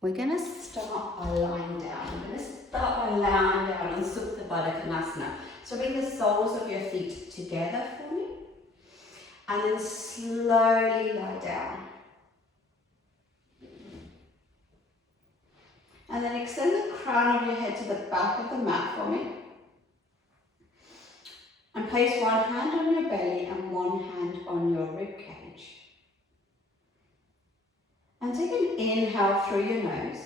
we're going to start our lying down. We're going to start by lying down on Supta Baddha Konasana. So bring the soles of your feet together for me. And then slowly lie down. And then extend the crown of your head to the back of the mat for me. And place one hand on your belly and one hand on your rib cage. And take an inhale through your nose.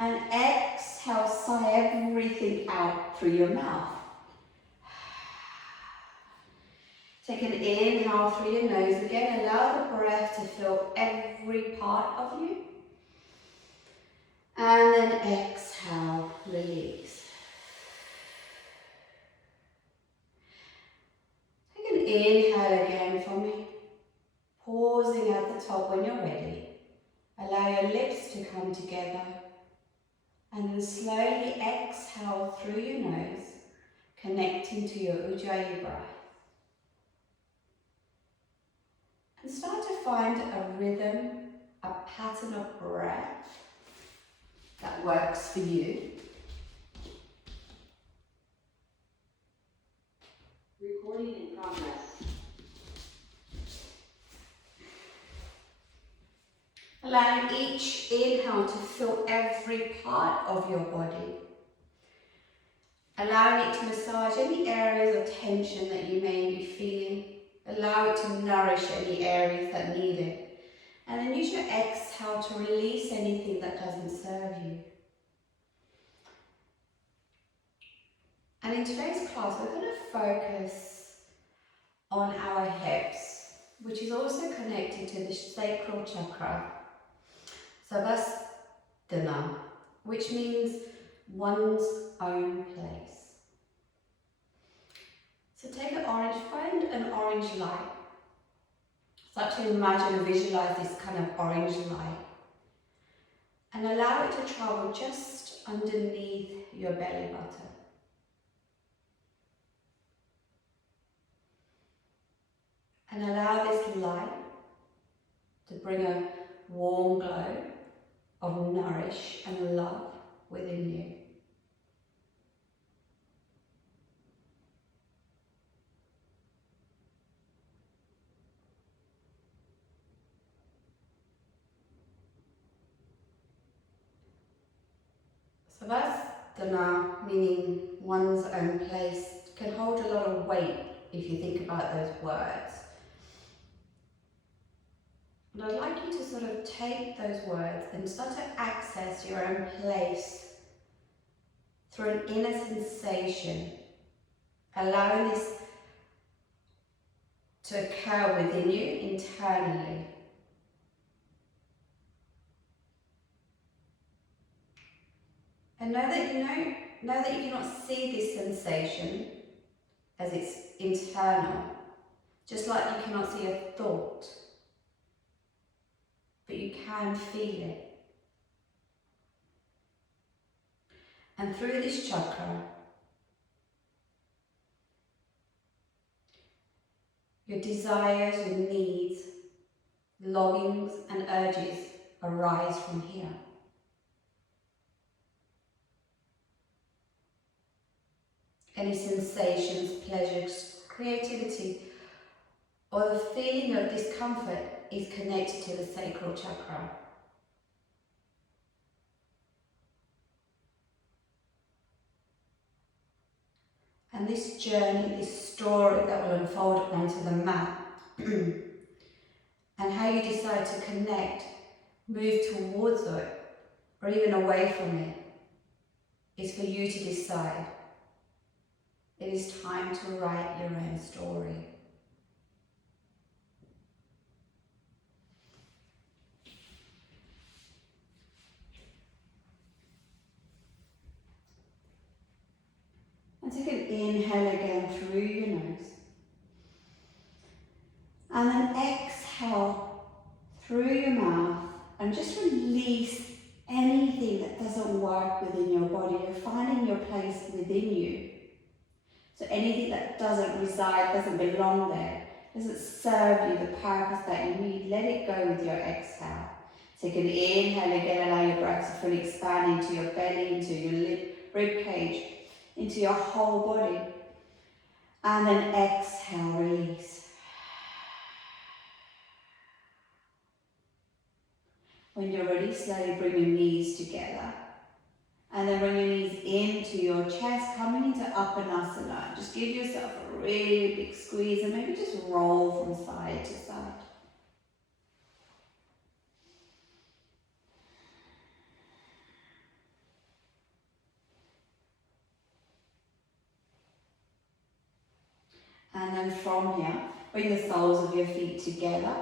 And exhale, sigh everything out through your mouth. Take an inhale through your nose again. Allow the breath to fill every part of you. And then exhale, release. Take an inhale again for me. Pausing at the top when you're ready. Allow your lips to come together. And then slowly exhale through your nose, connecting to your Ujjayi breath. And start to find a rhythm, a pattern of breath that works for you. Recording in progress. Allowing each inhale to fill every part of your body. Allowing it to massage any areas of tension that you may be feeling. Allow it to nourish any areas that need it. And then use your exhale to release anything that doesn't serve you. And in today's class, we're going to focus on our hips, which is also connected to the Sacral Chakra. Svadhisthana, which means one's own place. So take an orange, find an orange light. Start to imagine and visualize this kind of orange light. And allow it to travel just underneath your belly button. And allow this light to bring a warm glow of nourish and love within you. Svadhisthana, meaning one's own place, can hold a lot of weight if you think about those words. And I'd like you to sort of take those words and start to access your own place through an inner sensation, allowing this to occur within you internally. And know that you cannot see this sensation as it's internal, just like you cannot see a thought, but you can feel it. And through this chakra, your desires, your needs, longings and urges arise from here. Any sensations, pleasures, creativity, or the feeling of discomfort is connected to the sacral chakra. And this journey, this story that will unfold onto the mat, and how you decide to connect, move towards it, or even away from it, is for you to decide. It is time to write your own story. And take an inhale again through your nose. And then exhale through your mouth and just release anything that doesn't work within your body. You're finding your place within you. So anything that doesn't reside, doesn't belong there, doesn't serve you the purpose that you need, let it go with your exhale. Take an inhale again, allow your breath to fully expand into your belly, into your rib cage, into your whole body. And then exhale, release. When you're ready, slowly bring your knees together. And then bring your knees into your chest, coming into Uppanasana. Just give yourself a really big squeeze and maybe just roll from side to side. And then from here, bring the soles of your feet together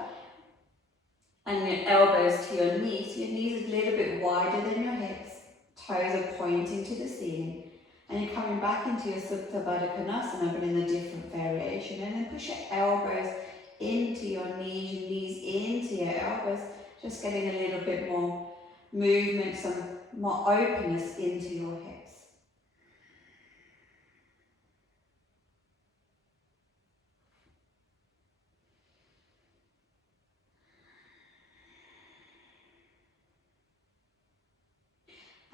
and your elbows to your knees. Your knees are a little bit wider than your hips. Toes are pointing to the ceiling. And you're coming back into your Supta Baddha Konasana, but in a different variation. And then push your elbows into your knees into your elbows. Just getting a little bit more movement, some more openness into your hips.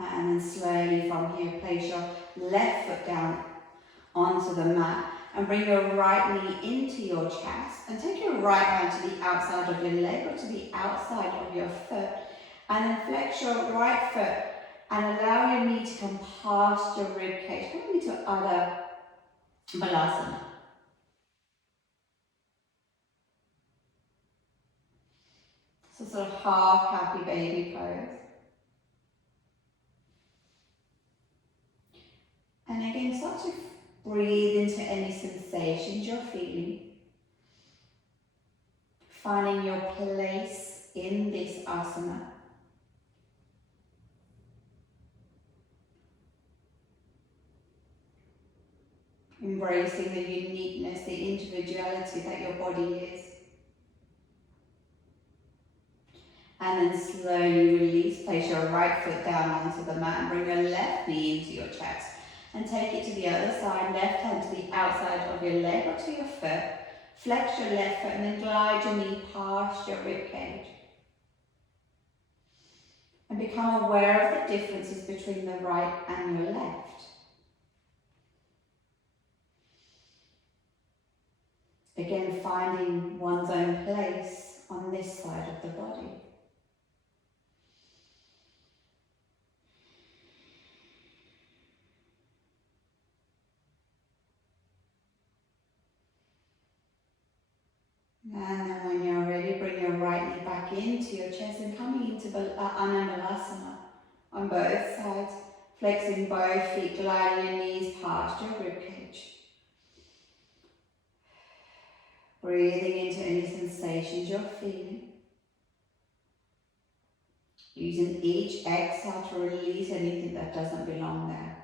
And then slowly from here, place your left foot down onto the mat and bring your right knee into your chest and take your right hand to the outside of your leg or to the outside of your foot, and then flex your right foot and allow your knee to come past your rib cage, coming into Adho Balasana. So sort of half happy baby pose. And again, start to breathe into any sensations you're feeling. Finding your place in this asana. Embracing the uniqueness, the individuality that your body is. And then slowly release, place your right foot down onto the mat and bring your left knee into your chest. And take it to the other side, left hand to the outside of your leg or to your foot. Flex your left foot and then glide your knee past your rib cage. And become aware of the differences between the right and your left. Again, finding one's own place on this side of the body. And then when you're ready, bring your right knee back into your chest and coming into Anamulasana on both sides. Flexing both feet, gliding your knees past your ribcage. Breathing into any sensations you're feeling. Using each exhale to release anything that doesn't belong there.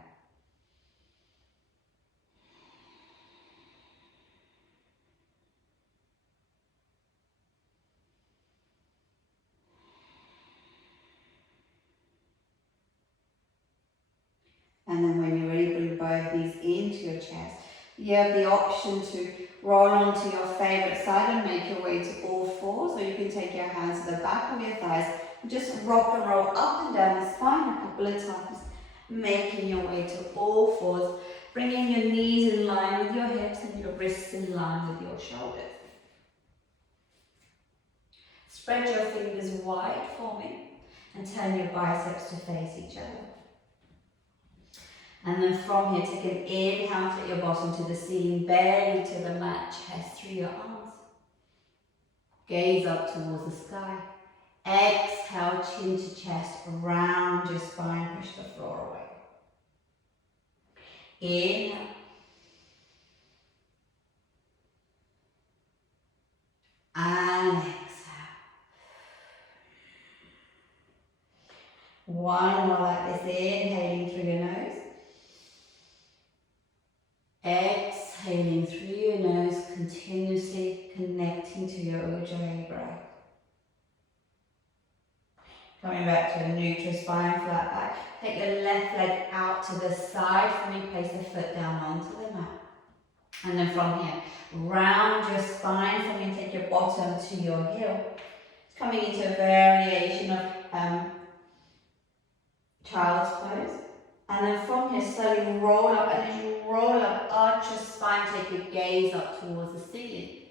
And then when you're ready, bring both knees into your chest. You have the option to roll onto your favourite side and make your way to all fours, or you can take your hands to the back of your thighs and just rock and roll up and down the spine a couple of times, making your way to all fours, bringing your knees in line with your hips and your wrists in line with your shoulders. Spread your fingers wide for me and turn your biceps to face each other. And then from here, take an inhale, take your bottom to the ceiling, belly to the mat, chest through your arms. Gaze up towards the sky. Exhale, chin to chest, round your spine, push the floor away. Inhale. And exhale. One more like this, inhaling through your nose. Exhaling through your nose, continuously connecting to your Ujjayi breath. Coming back to a neutral spine, flat back. Take your left leg out to the side for me, place the foot down onto the mat. And then from here, round your spine. From here, take your bottom to your heel. It's coming into a variation of child's pose. And then from here, slowly roll up, and as you roll up, arch your spine, take your gaze up towards the ceiling.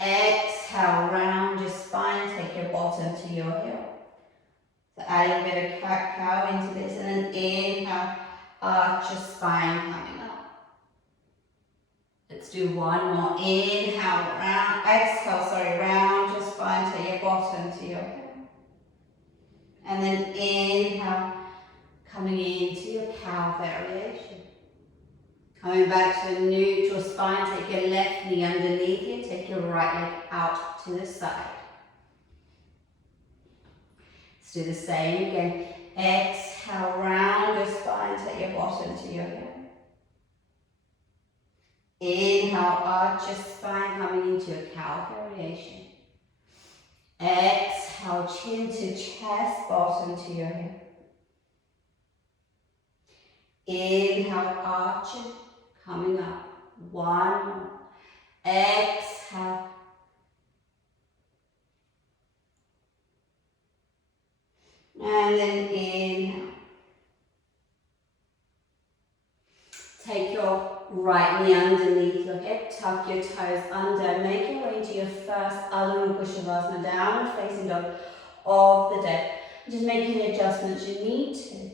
Exhale, round your spine, take your bottom to your heel. So adding a bit of cat-cow into this, and then inhale, arch your spine coming up. Let's do one more. Inhale, round your spine, take your bottom to your heel. And then inhale, coming into your cow variation. Coming back to a neutral spine, take your left knee underneath you, take your right leg out to the side. Let's do the same again. Exhale, round your spine, take your bottom to your heel. Inhale, arch your spine, coming into a cow variation. Exhale, chin to chest, bottom to your heel. Inhale, arching, coming up. One more. Exhale. And then inhale. Take your right knee underneath your hip, tuck your toes under, make your way into your first Adho Mukha Shavasana, downward facing dog of the day. Just make any adjustments you need to.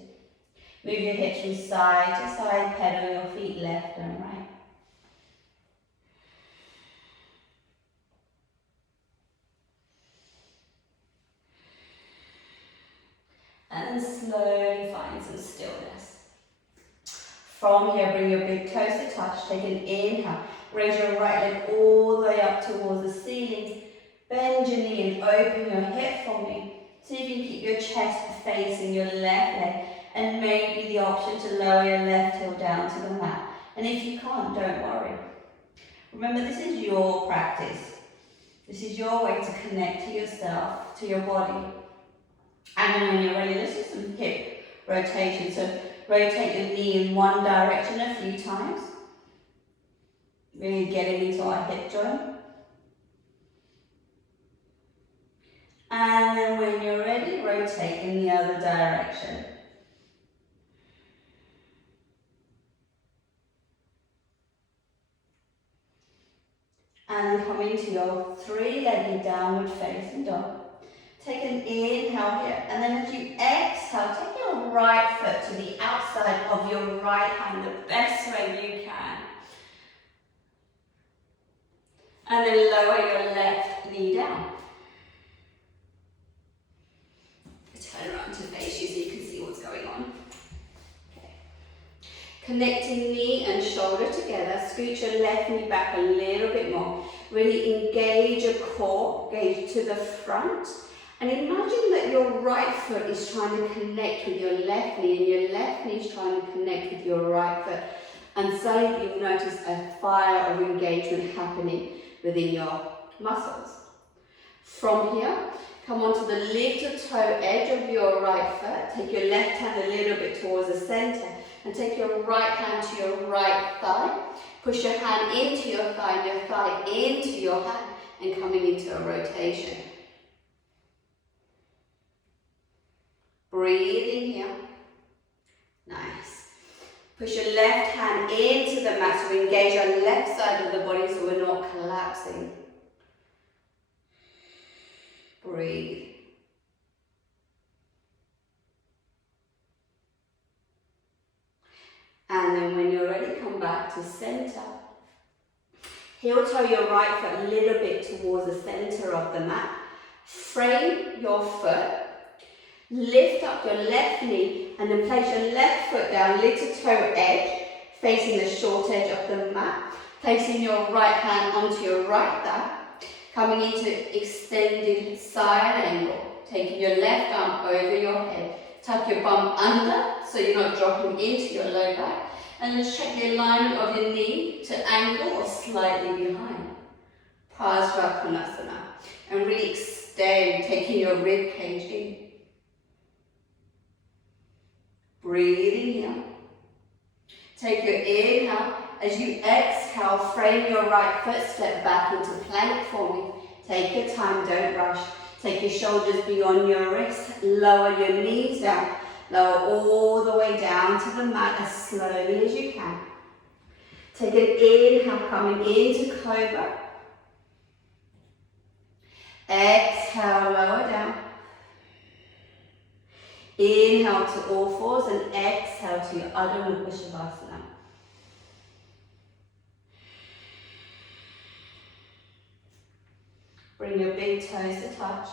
Move your hips from side to side, pedal your feet left and right. And then slowly find some stillness. From here, bring your big toes to touch. Take an inhale. Raise your right leg all the way up towards the ceiling. Bend your knee and open your hip for me. See if you can keep your chest facing your left leg. And maybe the option to lower your left heel down to the mat. And if you can't, don't worry. Remember, this is your practice. This is your way to connect to yourself, to your body. And then when you're ready, let's do some hip rotation. So rotate your knee in one direction a few times. Really getting into our hip joint. And then when you're ready, rotate in the other direction. And come into your three-legged downward facing dog. Take an inhale here, and then as you exhale, take your right foot to the outside of your right hand the best way you can. And then lower your left knee down. Turn around to face you so you can see what's going on. Okay. Connecting knee and shoulder together, scoot your left knee back a little bit more. Really engage your core, engage to the front. And imagine that your right foot is trying to connect with your left knee and your left knee is trying to connect with your right foot. And suddenly you'll notice a fire of engagement happening within your muscles. From here, come onto the little toe edge of your right foot. Take your left hand a little bit towards the center and take your right hand to your right thigh. Push your hand into your thigh into your hand and coming into a rotation. Breathing here. Nice. Push your left hand into the mat to engage your left side of the body so we're not collapsing. Breathe. And then when you're ready, come back to center. Heel toe your right foot a little bit towards the center of the mat. Frame your foot. Lift up your left knee and then place your left foot down, little toe edge, facing the short edge of the mat. Placing your right hand onto your right thigh. Coming into extended side angle. Taking your left arm over your head. Tuck your bum under so you're not dropping into your low back. And just check the alignment of your knee to ankle or slightly behind. Parsvakonasana. And really extend, taking your rib cage in. Breathing here. Take your inhale As you exhale, frame your right foot, step back into plank for me. Take your time, don't rush. Take your shoulders beyond your wrists, lower your knees down. Lower all the way down to the mat as slowly as you can. Take an inhale, coming into cobra. Exhale, lower down. Inhale to all fours and exhale to your Adho Mukha Shavasana. Bring your big toes to touch.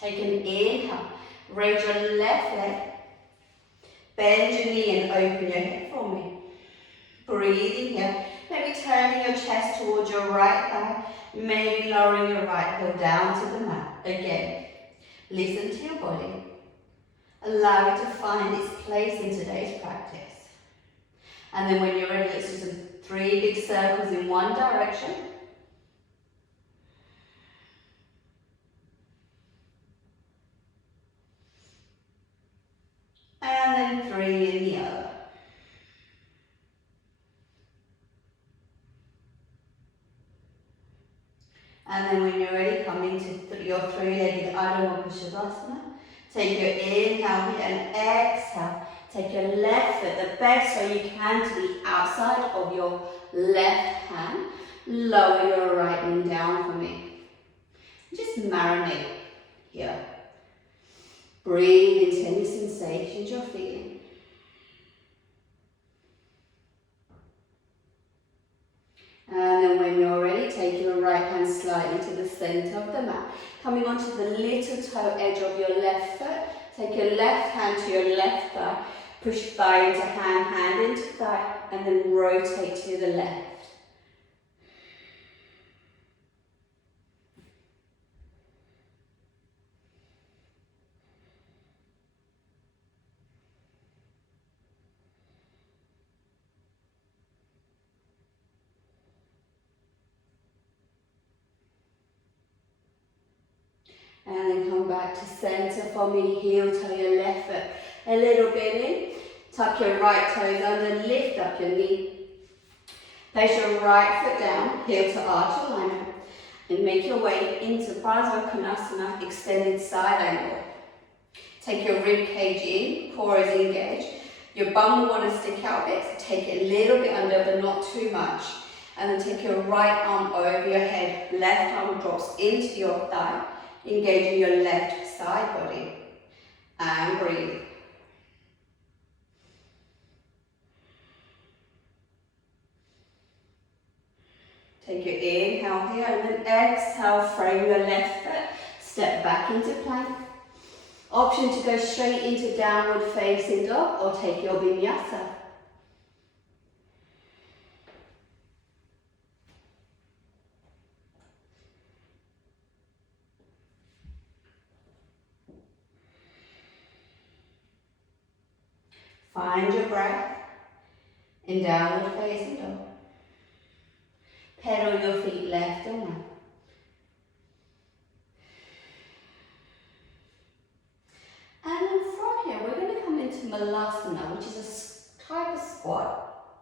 Take an inhale. Raise your left leg. Bend your knee and open your head for me. Breathing here. Maybe turning your chest towards your right thigh. Maybe lowering your right heel down to the mat. Again, listen to your body. Allow it to find its place in today's practice. And then when you're ready, let's do some 3 big circles in one direction. And then 3 in the other. And then when you're ready, come into your 3-legged Adho Mukha Shavasana. Take your inhale here and exhale. Take your left foot the best way you can to the outside of your left hand. Lower your right knee down for me. Just marinate here. Breathe into any sensations you're feeling. And then when you're ready, take your right hand slightly to the center of the mat. Coming onto the little toe edge of your left foot. Take your left hand to your left thigh. Push thigh into hand, hand into thigh, and then rotate to the left. And then come back to center for me, heel toe your left foot a little bit in. Tuck your right toes under, lift up your knee. Place your right foot down, heel to arch alignment. And make your way into Baddha Konasana, extended side angle. Take your rib cage in, core is engaged. Your bum will want to stick out a bit, so take it a little bit under, but not too much. And then take your right arm over your head, left arm drops into your thigh. Engaging your left side body. And breathe. Take your inhale here and then exhale, frame your left foot. Step back into plank. Option to go straight into downward facing dog or take your vinyasa. Find your breath in downward facing dog. Pedal your feet left and right. And then from here, we're going to come into Malasana, which is a type of squat.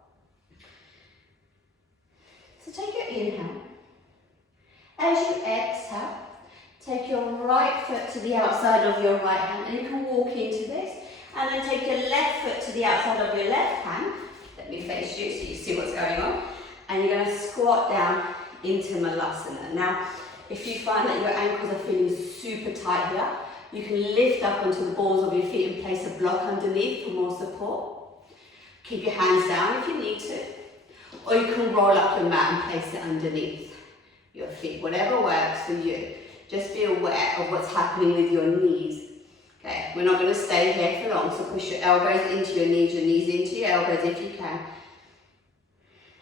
So take your inhale. As you exhale, take your right foot to the outside of your right hand, and you can walk into this. And then take your left foot to the outside of your left hand. Let me face you so you see what's going on. And you're going to squat down into Malasana. Now, if you find that your ankles are feeling super tight here, you can lift up onto the balls of your feet and place a block underneath for more support. Keep your hands down if you need to. Or you can roll up your mat and place it underneath your feet, whatever works for you. Just be aware of what's happening with your knees. Okay, we're not going to stay here for long, so push your elbows into your knees into your elbows if you can.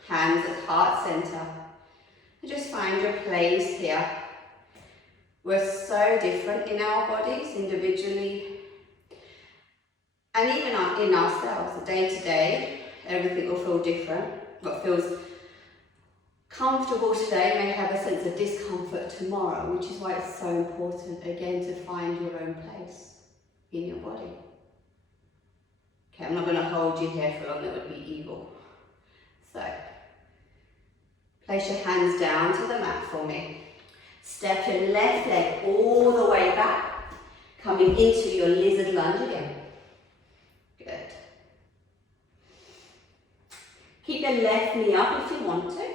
Hands at heart center. And just find your place here. We're so different in our bodies, individually, and even in ourselves. Day to day, everything will feel different. What feels comfortable today may have a sense of discomfort tomorrow, which is why it's so important, again, to find your own place in your body. Okay, I'm not going to hold you here for long, that would be evil. So, place your hands down to the mat for me. Step your left leg all the way back, coming into your lizard lunge again. Good. Keep your left knee up if you want to,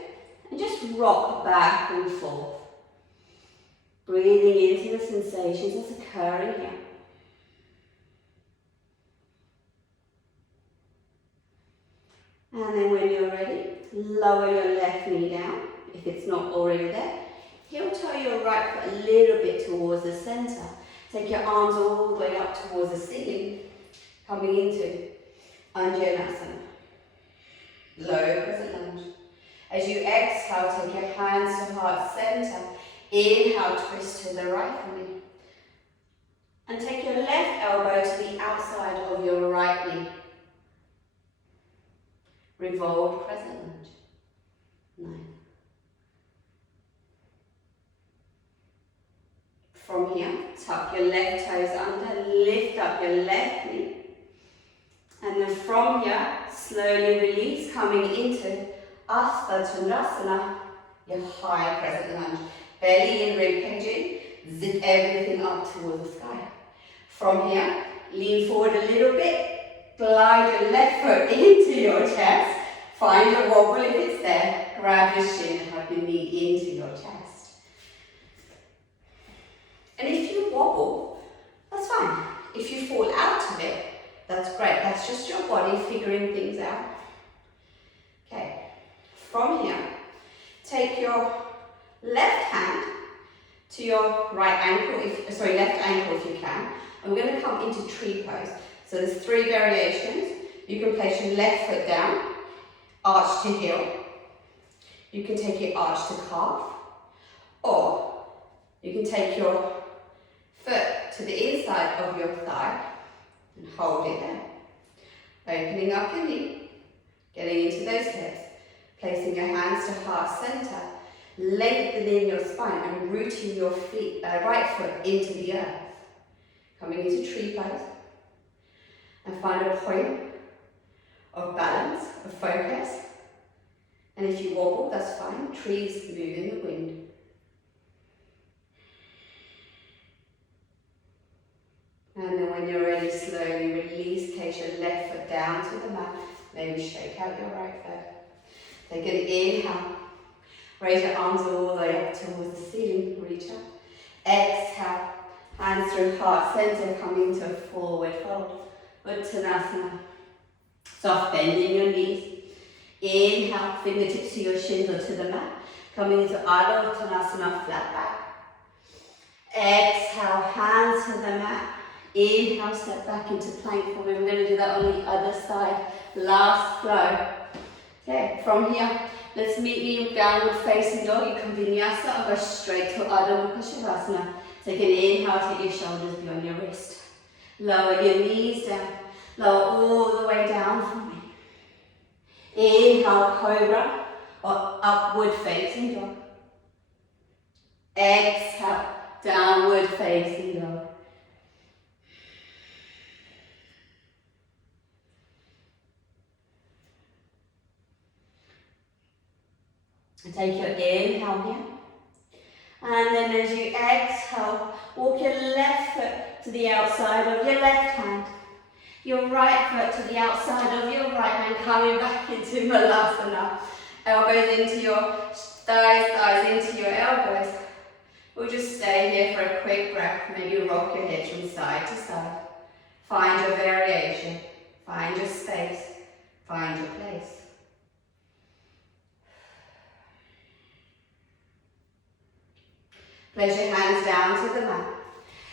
and just rock back and forth. Breathing into the sensations that's occurring here. And then when you're ready, lower your left knee down, if it's not already there. Heel toe your right foot a little bit towards the centre. Take your arms all the way up towards the ceiling, coming into Vinyasa. Low crescent lunge. As you exhale, take your hands to heart centre. Inhale, twist to the right for me. And take your left elbow to the outside of your right knee. Revolved crescent lunge. 9. From here, tuck your left toes under, lift up your left knee. And then from here, slowly release, coming into Svadhisthana, your high crescent lunge. Belly in, rib cage in, zip everything up towards the sky. From here, lean forward a little bit, glide your left foot into your chest, find a wobble if it's there, grab your shin and hug your knee into your chest. And if you wobble, that's fine. If you fall out of it, that's great. That's just your body figuring things out. Okay, from here, take your left hand to your right ankle, left ankle if you can. And we're going to come into tree pose. So there's 3 variations. You can place your left foot down, arch to heel. You can take your arch to calf. Or you can take your foot to the inside of your thigh and hold it there. Opening up your knee, getting into those hips, placing your hands to heart center, lengthening your spine and rooting your right foot into the earth. Coming into tree pose. And find a point of balance, of focus. And if you wobble, that's fine. Trees move in the wind. And then when you're ready, slowly release, place your left foot down to the mat. Maybe shake out your right foot. Take an inhale. Raise your arms all the way up towards the ceiling. Reach up. Exhale. Hands through heart center, coming into a forward fold. Uttanasana. Soft bending your knees. Inhale, fingertips to your shins or to the mat. Coming into Adho Uttanasana, flat back. Exhale, hands to the mat. Inhale, step back into plank form. We're going to do that on the other side. Last flow. Okay, from here, let's meet me in downward facing dog. You can Vinyasa or go straight to Adho Mukha. Take an inhale, take your shoulders beyond your wrist. Lower your knees down. Lower all the way down for me. Inhale, cobra or upward facing dog. Exhale, downward facing dog. And take your inhale here. And then as you exhale, walk your left foot to the outside of your left hand. Your right foot to the outside of your right hand, coming back into Malasana. Elbows into your thighs, thighs into your elbows. We'll just stay here for a quick breath. Maybe rock your hips from side to side. Find your variation. Find your space. Find your place. Place your hands down to the mat.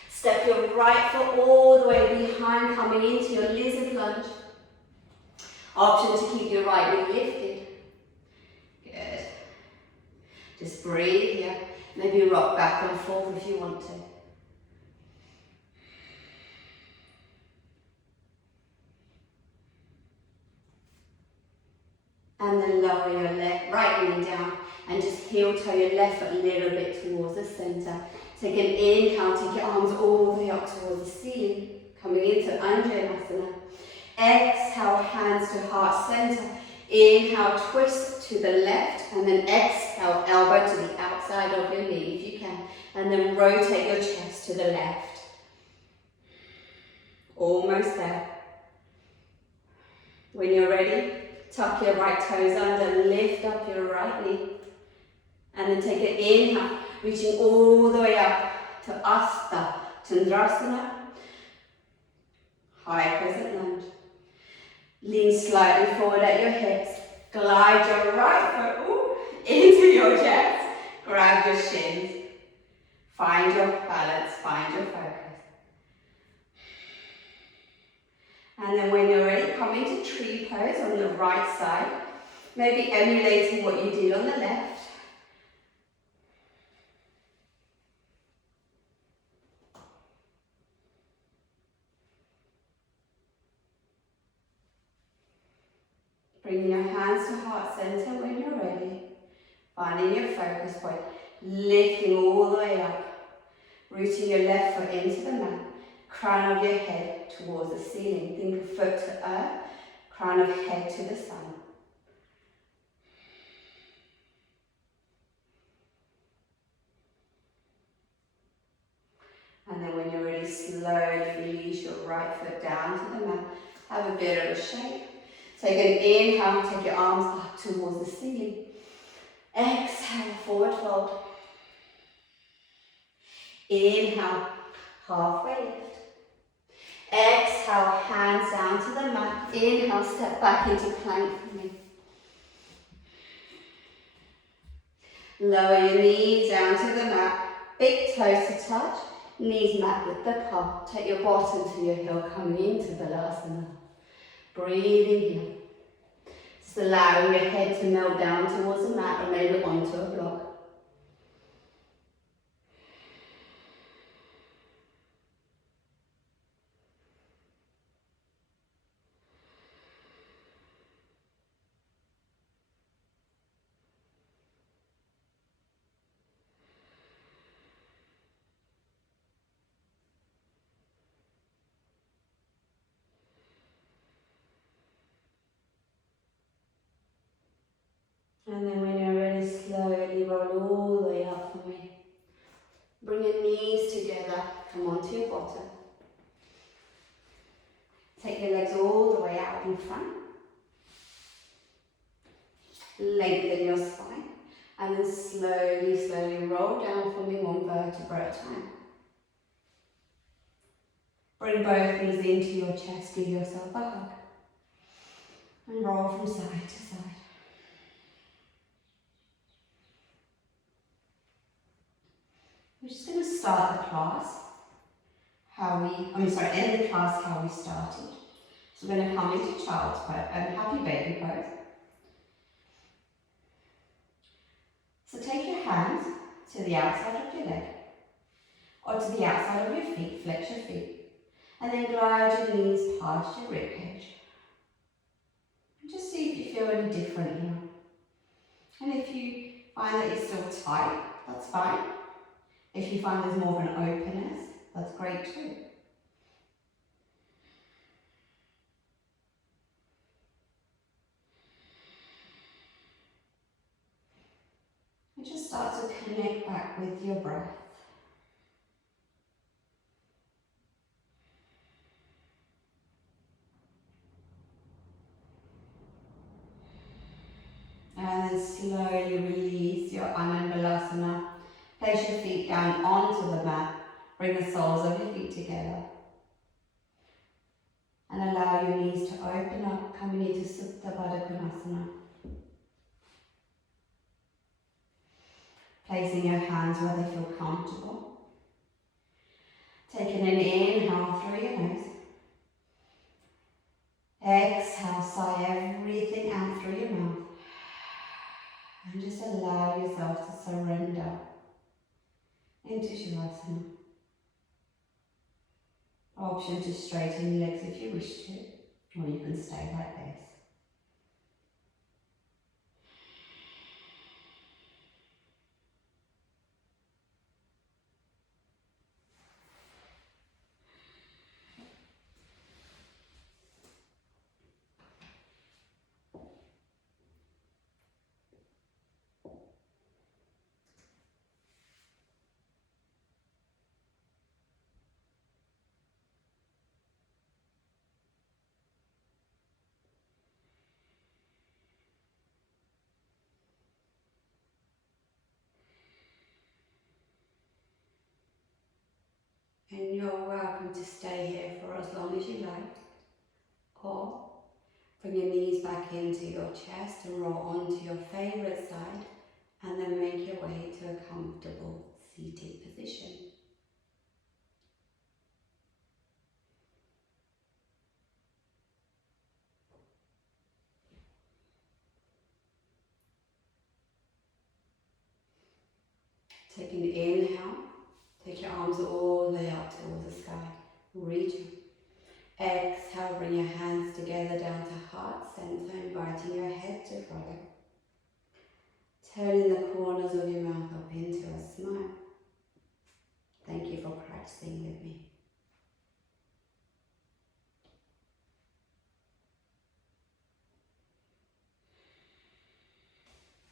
Step your right foot all the way behind, coming into your lizard lunge. Option to keep your right knee lifted. Good. Just breathe here. Maybe rock back and forth if you want to. And then lower your right knee down and just heel toe your left foot a little bit towards the center. Take an inhale, take your arms all the way up towards the ceiling, coming into Anjanasana. Exhale, hands to heart center. Inhale, twist to the left, and then exhale, elbow to the outside of your knee if you can. And then rotate your chest to the left. Almost there. When you're ready, tuck your right toes under, lift up your right knee. And then take an inhale, reaching all the way up to Asta Chandrasana. High crescent lunge. Lean slightly forward at your hips. Glide your right foot into your chest. Grab your shins. Find your balance, find your focus. And then when you're ready, come into tree pose on the right side. Maybe emulating what you did on the left. Bring your hands to heart center when you're ready. Finding your focus point. Lifting all the way up. Rooting your left foot into the mat. Crown of your head towards the ceiling. Think of foot to earth. Crown of head to the sun. And then when you're ready, slowly release your right foot down to the mat. Have a bit of a shake. Take an inhale, take your arms up towards the ceiling. Exhale, forward fold. Inhale, halfway lift. Exhale, hands down to the mat. Inhale, step back into plank for me. Lower your knees down to the mat. Big toes to touch. Knees mat width apart. Take your bottom to your heel, coming into Vinyasa. Breathing here. Just allowing your head to melt down towards the mat or maybe onto a block. And then when you're ready, slowly roll all the way up for me. Bring your knees together, come onto your bottom. Take your legs all the way out in front. Lengthen your spine. And then slowly, slowly roll down for me, one vertebra at a time. Bring both knees into your chest, give yourself a hug. And roll from side to side. We're just going to start the class end the class how we started. So we're going to come into child's pose, happy baby pose. So take your hands to the outside of your leg, or to the outside of your feet, flex your feet, and then glide your knees past your ribcage. And just see if you feel any different here. And if you find that you're still tight, that's fine. If you find there's more of an openness, that's great too. And just start to connect back with your breath. And then slowly release your Anandalasana. Place your feet down onto the mat. Bring the soles of your feet together. And allow your knees to open up, coming into Supta Baddha Konasana. Placing your hands where they feel comfortable. Taking an inhale through your nose. Exhale, sigh everything out through your mouth. And just allow yourself to surrender into Shavasana. Option to straighten your legs if you wish to, or you can stay like this. And you're welcome to stay here for as long as you like, or bring your knees back into your chest and roll onto your favourite side, and then make your way to a comfortable seated position. Take an inhale, take your arms all the way up towards the sky, reach up. Exhale, bring your hands together down to heart center, inviting your head to follow. Turning the corners of your mouth up into a smile. Thank you for practicing with me.